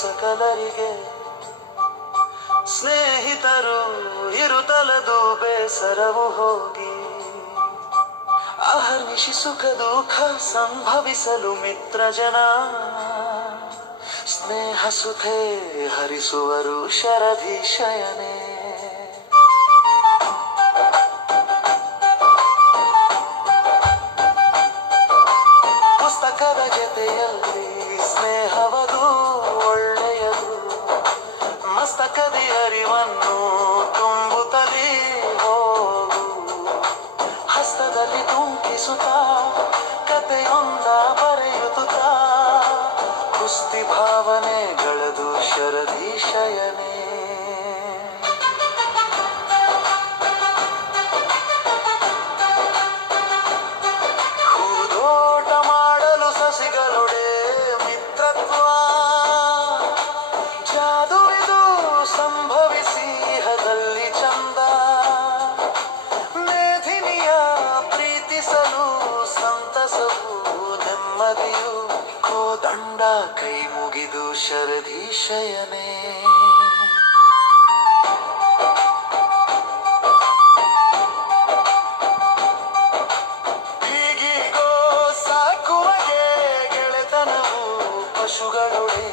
ಸಕಲರಿಗೆ ಸ್ನೇಹಿತರು ಇರುತ್ತಲದು ಬೇಸರವು ಹೋಗಿ ಅಹರ್ನಿಶಿ ಸುಖ ದುಃಖ ಸಂಭವಿಸಲು ಮಿತ್ರ ಜನ ಸ್ನೇಹ ಸುಧೆ ಹರಿಸುವರು ಶರಧಿ ಶಯನೆ. ಪುಸ್ತಕದ ಜೊತೆಯಲ್ಲಿ ಸ್ನೇಹವದು ಒಳ್ಳೆಯದು, ಮಸ್ತಕದಿ ಅರಿವನ್ನು ತುಂಬುತ್ತಲೇ ಹೋಗು. ಹಸ್ತದಲ್ಲಿ ತುಂಕಿಸುತ್ತಾ ಕಥೆಯೊಂದ ಬರೆಯುತ್ತಾ ಕುಸ್ತಿ ಭಾವನೆಗಳದು ಶರಧಿ ಶಯನೆ. ಹೂದೋಟ ಮಾಡಲು ಸಸಿಗಳೊಡೆ ಮಿತ್ರತ್ವ ಜಾದುವಿದು ಸಂಭವಿಸಿ ಹದಲ್ಲಿ ಚಂದ. ಮೇಧಿನಿಯ ಪ್ರೀತಿಸಲು ಸಂತಸವು ನೆಮ್ಮದಿಯು ಕೋದಂಡ ಕೈ ಮುಗಿದು ಶರಧಿ ಶಯನೆ. ಹೀಗೀಗೋ ಸಾಕುವಗೆ ಗೆಳೆತನವು ಪಶುಗಳೊಡೆ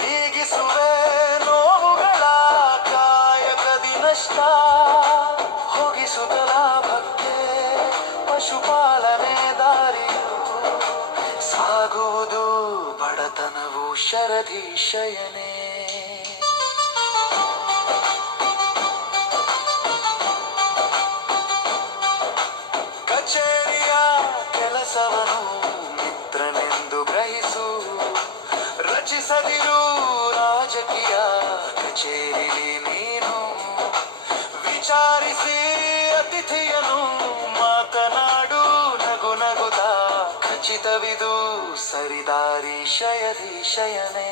ನೀಗಿಸುವೆ ನೋವುಗಳ ಕಾಯಕದಿ ನಷ್ಟ. ಹೋಗಿಸುತ್ತ ಲಾಭಕ್ಕೆ ಪಶುಪಾಲನೆ ದಾರಿಯು ಸಾಗುವುದು ಬಡತನವು ಶರಧಿ ಶಯನೆ. ಕಚೇರಿಯ ಕೆಲಸವನು ಮಿತ್ರನೆಂದು ಗ್ರಹಿಸು, ರಚಿಸದಿರು ರಾಜಕೀಯ ಕಚೇರಿಲಿ ನೀನು. ವಿಚಾರಿಸಿ ಅತಿಥಿಯನು ಮಾತನಾಡು ನಗು ನಗುತ್ತ, ಖಚಿತವಿದು ಸರಿದಾರಿ ಶಯಧಿ ಶಯನೆ.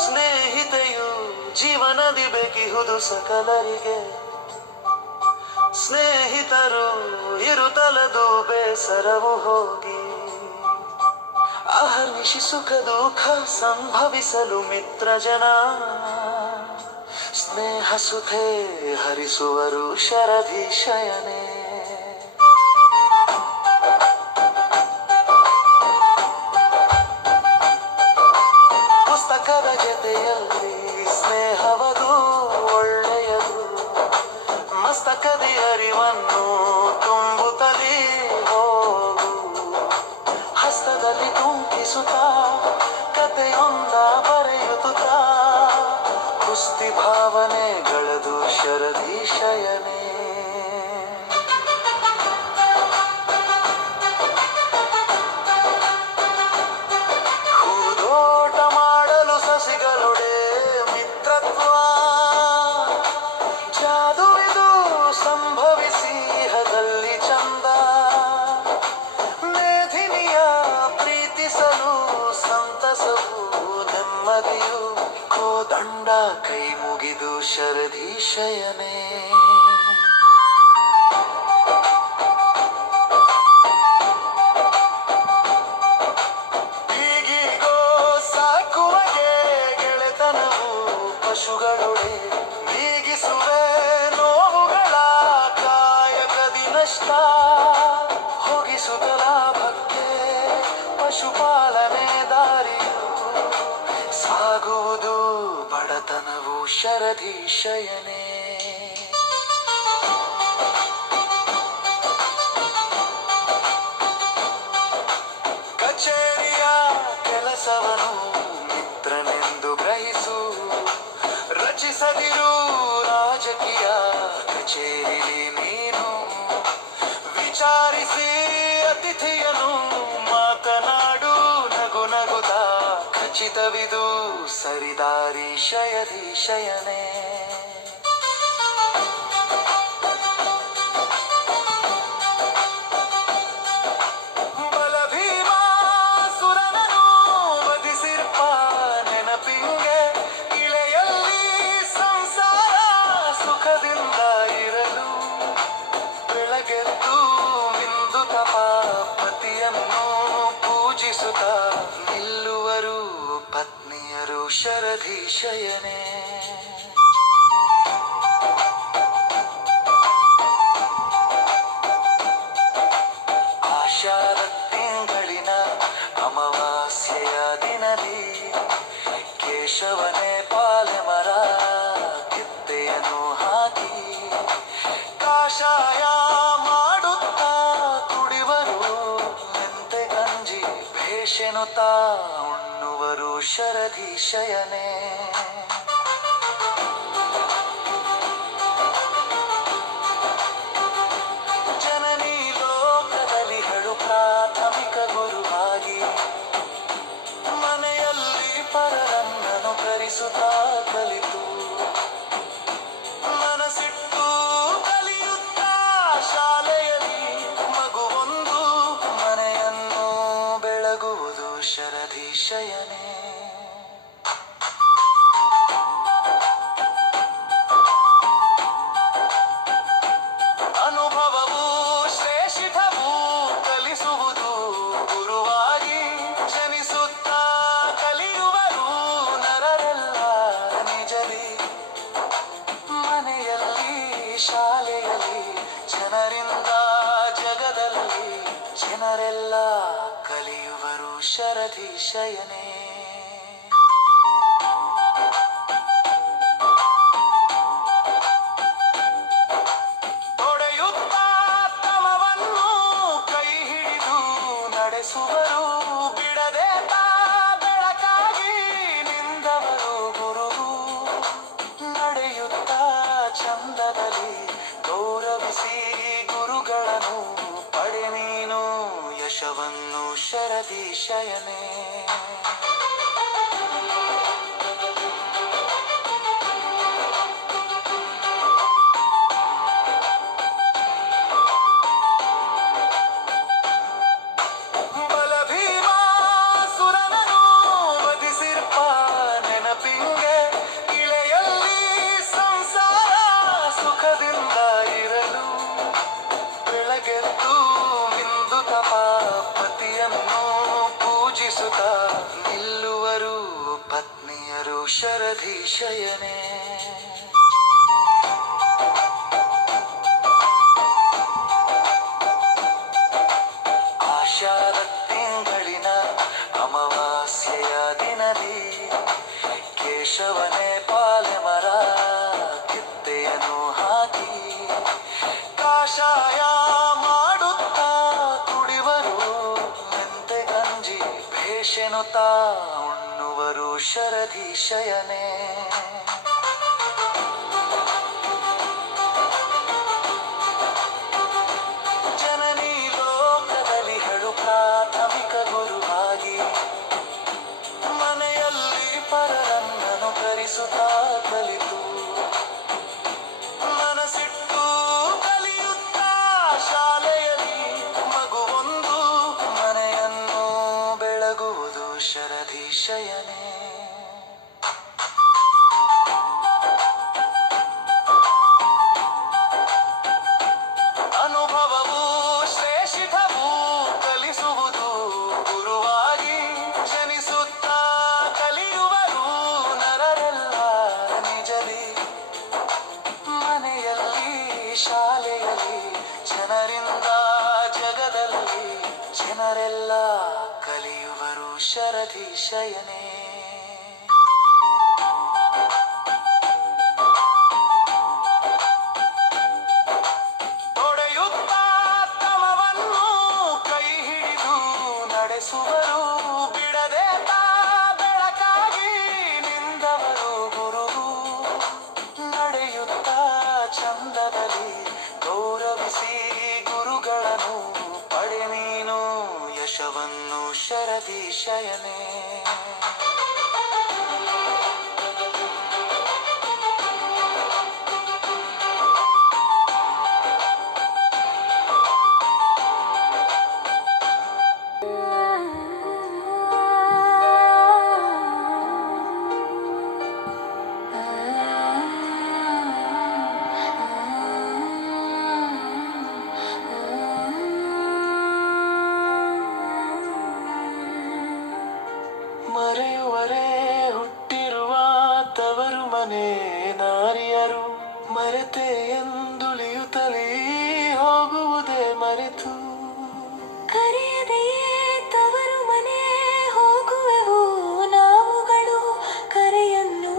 ಸ್ನೇಹಿತೆಯು ಜೀವನದಿ ಬೇಕಿಹುದು ಸಕಲರಿಗೆ, ಸ್ನೇಹಿತರು ಇರುತ್ತಲದು ಬೇಸರವು ಹೋಗಿ ಅಹರ್ನಿಶಿ ಸುಖ ದುಃಖ ಸಂಭವಿಸಲು ಮಿತ್ರ ಜನ ಸ್ನೇಹ ಸುಧೆ ಹರಿಸುವರು ಶರಧಿ ಶಯನೆ. ಪುಸ್ತಕದ ಜೊತೆಯಲ್ಲಿ ಸ್ನೇಹವದು ಒಳ್ಳೆಯದು, ಮಸ್ತಕದಿ ಅರಿವನ್ನು ತುಂಬುತ್ತಲೇ ಹೋಗು. ಹಸ್ತದಲ್ಲಿ ತುಂಕಿಸುತ್ತಾ ಕಥೆಯೊಂದ ಬರೆಯುತ್ತಾ ಕುಸ್ತಿ ಭಾವನೆಗಳದು ಶರಧಿ ಶಯನೆ. ಹೂದೋಟ ಮಾಡಲು ಸಸಿಗಳೊಡೆ ಮಿತ್ರತ್ವ ಜಾದುವಿದು ಸಂಭವಿಸಿ ಹದಲ್ಲಿ ಚಂದ. ಮೇಧಿನಿಯ ಪ್ರೀತಿಸಲು ಸಂತಸವು ನೆಮ್ಮದಿಯು ಕೋದಂಡ ಕೈ ಮುಗಿದು ಶರಧಿ ಶಯನೆ. ಹೀಗೀಗೋ ಸಾಕುವಗೆ ಗೆಳೆತನವು ಪಶುಗಳೊಡೆ ನೀಗಿಸುವೆ ನೋವುಗಳ ಕಾಯಕದಿ ನಷ್ಟ. ಹೋಗಿಸುತ್ತ ಲಾಭಕ್ಕೆ ಪಶುಪಾಲನೆ ದಾರಿಯು ಸಾಗುವುದು ಬಡತನವು ಶರಧಿ ಶಯನೆ. ಕಚೇರಿಯ ಕೆಲಸವನು ಮಿತ್ರನೆಂದು ಗ್ರಹಿಸು, ರಚಿಸದಿರು ರಾಜಕೀಯ ಕಚೇರಿಲಿ ನೀನು. ವಿಚಾರಿಸಿ ಅತಿಥಿಯನು ಮಾತನಾಡು ನಗು ನಗುತ್ತ, ಖಚಿತವಿದು ಸರಿದಾರಿ ಶಯಧಿ ಶಯನೆ. ಬಲ ಭೀಮಾಸುರನನು ವಧಿಸಿರ್ಪ ಶರಧೀಶಯನೇ. ಆಷಾಢ ತಿಂಗಳಿನ ಅಮಾವಾಸ್ಯೆಯ ದಿನದಿ ಕೇಶವನೇ ಪಾಲೆ ಮರ ಕಿತ್ತೆಯನ್ನು ಹಾಕಿ ಕಾಷಾಯ ಮಾಡುತ್ತಾ ಕುಡಿವರು ಮೆಂತೆ ಗಂಜಿ ಭೇಷೆನುತ್ತಾ ಉಣ್ಣುವರು ಶರಧೀಶಯನೇ. ಜನನಿ ಲೋಕದಲ್ಲಿ ಹೇಳು ಪ್ರಾಥಮಿಕ ಗುರುವಾಗಿ ಮನೆಯಲ್ಲಿ ಪರರನ್ನನು ಕರೆಸುತ್ತಾ ಕಲಿತು ಮನಸ್ಸಿಟ್ಟು ಕಲಿಯುತ್ತಾ ಶಾಲೆಯಲ್ಲಿ ಮಗುವೊಂದು ಮನೆಯನ್ನು ಬೆಳಗುವುದು ಶರಧೀಶಯನೇ. ಅನುಭವವು ಶ್ರೇಷ್ಠವು ಕಲಿಸುವುದು ಗುರುವಾಗಿ ಜನಿಸುತ್ತಾ ಕಲಿಯುವರು ನರರೆಲ್ಲ ನಿಜದಿ ಮನೆಯಲ್ಲಿ ಶಾಲೆಯಲ್ಲಿ ಜನರಿಂದ ಜಗದಲ್ಲಿ ಜನರೆಲ್ಲ ಕಲಿಯುವರು ಶರಧೀಶಯನೇ. ತೊಡೆಯುತ್ತಾ ತಮವನ್ನು ಕೈ ಹಿಡಿದು ನಡೆಸುವರು ಬಿಡದೆ ಬೆಳಕಾಗಿ ನಿಂದವರು ಗುರು ನಡೆಯುತ್ತಾ ಚಂದದಲ್ಲಿ ಗೌರವಿಸಿ ಗುರುಗಳನ್ನು ಪಡೆ ನೀನು ಯಶವನ್ನು ಶರಧೀಶಯನೇ. ಬಲಭೀಮಾಸುರನನು ವಧಿಸಿರ್ಪ ನೆನಪಿಂಗೆ ಇಳೆಯಲ್ಲಿ ಸಂಸಾರ ಸುಖದಿಂದ ಇರಲು ಬೆಳಗೆದ್ದು ಮಿಂದು ತಪ ಪತಿಯನ್ನು ಪೂಜಿಸುತ್ತ ನಿಲ್ಲುವರು ಪತ್ನಿಯರು ಶರಧೀಶಯನೇ. ಆಷಾಢ ತಿಂಗಳಿನ ಅಮಾವಾಸ್ಯೆಯ ದಿನದಿ ಕೇಶವನೇ ಪಾಲೆ ಮರ ಕಿತ್ತೆಯನ್ನು ಹಾಕಿ ಕಾಷಾಯ ಮಾಡುತ್ತಾ ಕುಡಿವರು ಮೆಂತೆ ಗಂಜಿ ಭೇಷೆನುತ್ತಾ ಉಣ್ಣುವರು ಶರಧೀಶಯನೇ. ಜನನಿ ಲೋಕದಲ್ಲಿ ಹೇಳು ಪ್ರಾಥಮಿಕ ಗುರುವಾಗಿ ಮನೆಯಲ್ಲಿ ಪರರನ್ನನು ಕರೆಸುತ್ತಾ ಕಲಿತು ಮನಸ್ಸಿಟ್ಟು ಕಲಿಯುತ್ತಾ ಶಾಲೆಯಲ್ಲಿ ಮಗುವೊಂದು ಮನೆಯನ್ನು ಬೆಳಗುವುದು ಶರಧೀಶಯನೇ. ಅನುಭವವು ಶ್ರೇಷ್ಠವು ಕಲಿಸುವುದು ಗುರುವಾಗಿ ಜನಿಸುತ್ತಾ ಕಲಿಯುವರು ನರರೆಲ್ಲ ನಿಜದಿ ಮನೆಯಲ್ಲಿ ಶಾಲೆಯಲ್ಲಿ ಜನರಿಂದ ಜಗದಲ್ಲಿ ಜನರೆಲ್ಲ ಕಲಿಯುವರು ಶರಧೀಶಯನೇ. ತೊಡೆಯುತ್ತಾ ತಮವನ್ನು ಕೈ ಹಿಡಿದು ನಡೆಸುವರು ಬಿಡದೆ ಬೆಳಕಾಗಿ ನಿಂದವರು ಗುರು ನಡೆಯುತ್ತಾ ಚಂದದಲ್ಲಿ ಗೌರವಿಸಿ ಗುರುಗಳನ್ನು ಪಡೆ ನೀನು ಯಶವನ್ನು ಶರಧೀಶಯನೇ. ಕೊನೆ ನಾರಿಯರು ಮರೆತೆ ಎಂದುಳಿಯುತ್ತಲೇ ಹೋಗುವುದೇ ಮರೆತು ಕರೆಯದೆಯೇ ತವರು ಮನೆ ಹೋಗುವೆವು ನಾವುಗಳು ಕರೆಯನ್ನು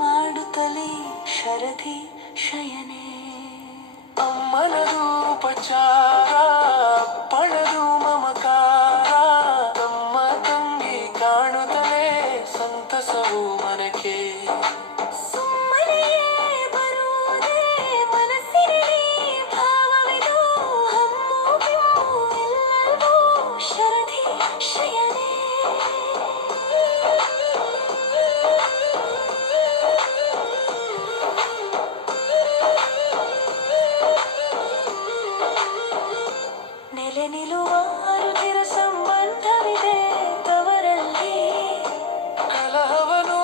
ಮಾಡುತ್ತಲೇ ಶರಧಿ ಶಯನೆ ಅಮ್ಮನದು ಉಪಚಾರ ಅಪ್ಪಣದು ಮಮಕಾರ ತಮ್ಮ ತಂಗಿ ಕಾಣುತ್ತಲೇ ಸಂತಸವು ಮನಕ್ಕೆ ಸುಮ್ಮನೆಯೇ ಬರುವುದೇ ಮನಸ್ಸಿನಲ್ಲಿ ಭಾವವಿದು ಹಮ್ಮು ಬಿಮ್ಮು ಎಲ್ಲವೂ ಶರಧಿ ಶಯನೆ ನೆಲೆ ನಿಲ್ಲುವ ರುಚಿರ ಸಂಬಂಧವಿದೆ ತವರಲ್ಲಿ ಕಲಹವನು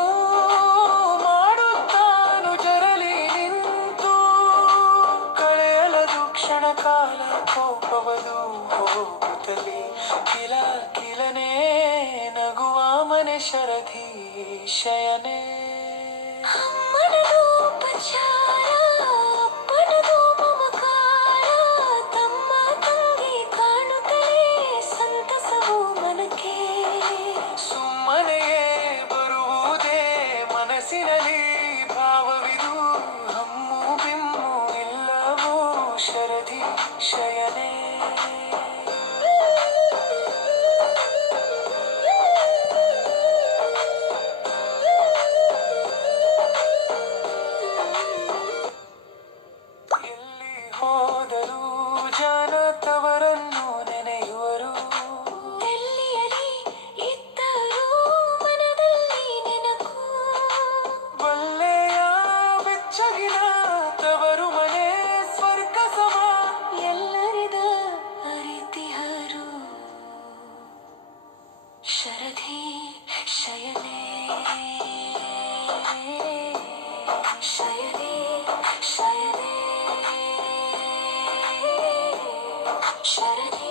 ಮಾಡುತ್ತಾನು ಜರಲಿ ನಿಂತು ಕಳೆಯಲದು ಕ್ಷಣ ಕಾಲ ಕೋಪವದು ಹೋಗುತ್ತಲೇ ಕಿಲ ಕಿಲನೆ ನಗುವ ಮನೆ ಶರಧಿ ಶಯನೆ ಅಮ್ಮನದು ಉಪಚಾರ ಅಪ್ಪನದು ಮಮಕಾರ ತಮ್ಮ ತಂಗಿ ಕಾಣುತ್ತಲೇ ಸಂತಸವು ಮನಕ್ಕೆ ಸುಮ್ಮನೆಯೇ ಬರುವುದೇ ಮನಸ್ಸಿನಲ್ಲಿ ಭಾವವಿದು ಹಮ್ಮು ಬಿಮ್ಮು ಎಲ್ಲವೂ ಶರಧಿ ಶಯನೆ ಎಲ್ಲಿ ಹೋದರೂ ಜನ ತವರನ್ನು ನೆನೆಯುವರು ಎಲ್ಲಿಯಲಿ ಇದ್ದರೂ ಮನದಲ್ಲಿ ನೆನಪು ಬಲ್ಲೆಯ ಬೆಚ್ಚಗಿನ ತವರು ಮನೆ ಸ್ವರ್ಗ ಸಮ ಎಲ್ಲರಿದ ಅರಿತಿಹರು ಶರಧಿ ಶಯನೆ ಶಯನೆ ಶಯನೆ ಶರಧಿ